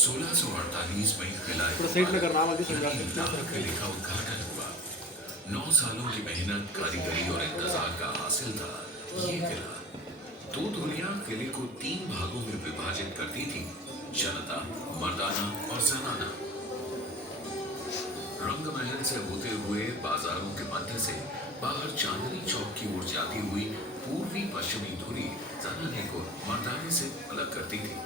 1648 में किला थोड़ा साइड में करना, आगे समझा यानी सकते लाल हैं। किले का उद्घाटन हुआ। 9 सालों की मेहनत, कारीगरी और इंतजार का हासिल था ये किला। दो दुनिया किले को 3 भागों में विभाजित करती थी, जनता, मर्दाना और जनाना। रंग महल से होते हुए बाजारों के मध्य से बाहर चांदनी चौक की ओर जाती हुई पूर्वी पश्चिमी धुरी जनाने को मर्दाने से अलग करती थी।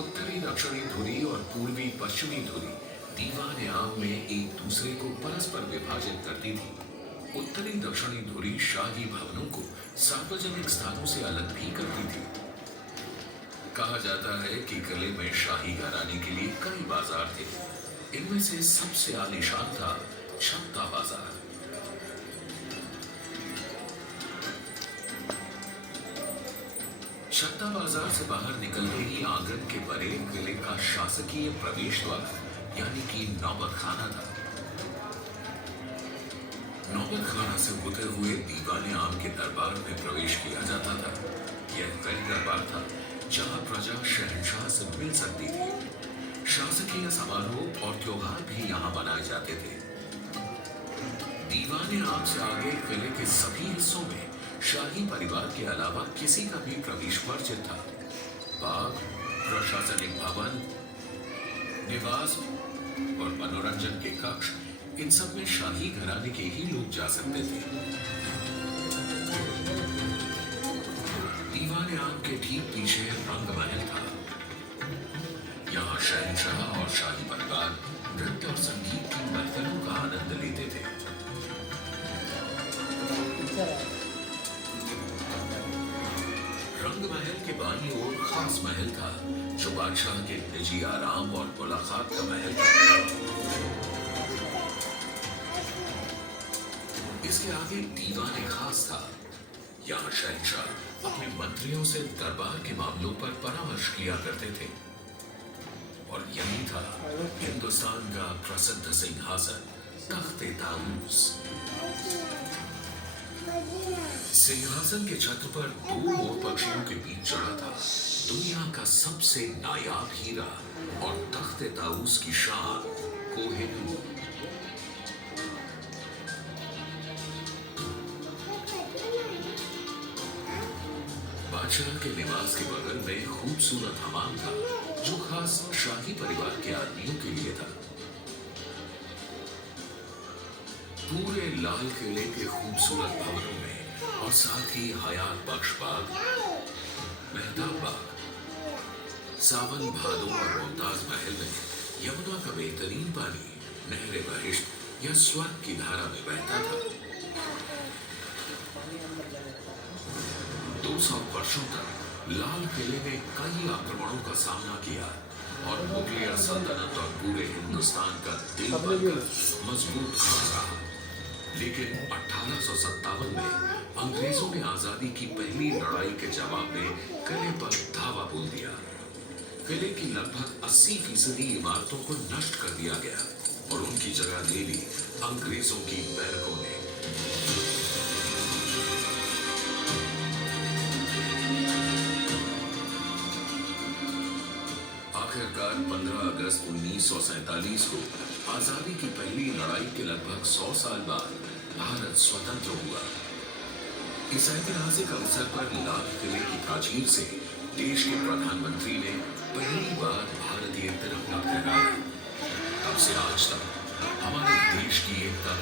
उत्तरी दक्षिणी धुरी और पूर्वी पश्चिमी धुरी दीवान आम में एक दूसरे को परस्पर विभाजित करती थी। उत्तरी दक्षिणी धुरी शाही भवनों को सार्वजनिक स्थानों से अलग भी करती थी। कहा जाता है कि किले में शाही घराने के लिए कई बाजार थे। इनमें से सबसे आलीशान था छत्ता बाजार। छत्ता बाजार से बाहर निकलते ही आंगन के परे किले का शासकीय प्रवेश द्वार यानी कि नौबत खाना था। नौबत खाना से होते हुए दीवाने आम के दरबार में प्रवेश किया जाता था। यह वह दरबार था जहां प्रजा शहंशाह से मिल सकती थी। शासकीय समारोह और त्योहार भी यहाँ मनाए जाते थे। दीवाने आम से आगे किले के सभी हिस्सों में शाही परिवार के अलावा किसी का भी प्रवेश वर्जित था। बाग, प्रशासनिक भवन, निवास और मनोरंजन के कक्ष, इन सब में शाही घराने के ही लोग जा सकते थे। दीवाने आम के ठीक पीछे रंग महल था। यहाँ शहंशाह और शाही परिवार नृत्य और संगीत की महफिलों का आनंद लेते थे। रंग महल के बाईं ओर खास महल था जो बादशाह के निजी आराम और मुलाकात का महल था। इसके आगे दीवाने खास था। यहाँ शहंशाह अपने मंत्रियों से दरबार के मामलों पर परामर्श किया करते थे। और यही था हिंदुस्तान का प्रसिद्ध सिंहासन तख्ते ताऊस। सिंहासन के छत्र पर 2 मोर पक्षियों के बीच चढ़ा था दुनिया का सबसे नायाब हीरा और तख्ते ताऊस की शान कोहिनूर। बादशाह के निवास के बगल में खूबसूरत हमाम था जो खास शाही परिवार के आदमियों के लिए था। पूरे लाल किले के खूबसूरत भवनों में और साथ ही हयात बख्श बाग, मेहताब बाग, सावन भादो और मुमताज महल में यमुना का बेहतरीन पानी नहरे बहिश्त या स्वर्ग की धारा में बहता था। 200 वर्षों तक लाल किले ने कई आक्रमणों का सामना किया और मुगलिया सल्तनत और पूरे हिंदुस्तान का दिल बनकर मजबूत खड़ा रहा। लेकिन 1857 में अंग्रेजों ने आजादी की पहली लड़ाई के जवाब में किले पर धावा बोल दिया। किले की लगभग 80% इमारतों को नष्ट कर दिया गया और उनकी जगह ले ली अंग्रेजों की बैरकों ने। आखिरकार 15 अगस्त 1947 को आजादी की पहली लड़ाई के लगभग 100 साल बाद भारत स्वतंत्र हुआ। इस ऐतिहासिक अवसर पर लाल किले की प्राचीर से देश के प्रधानमंत्री ने पहली बार भारतीय तिरंगा फहराया। तब से आज तक हमारे देश की एकता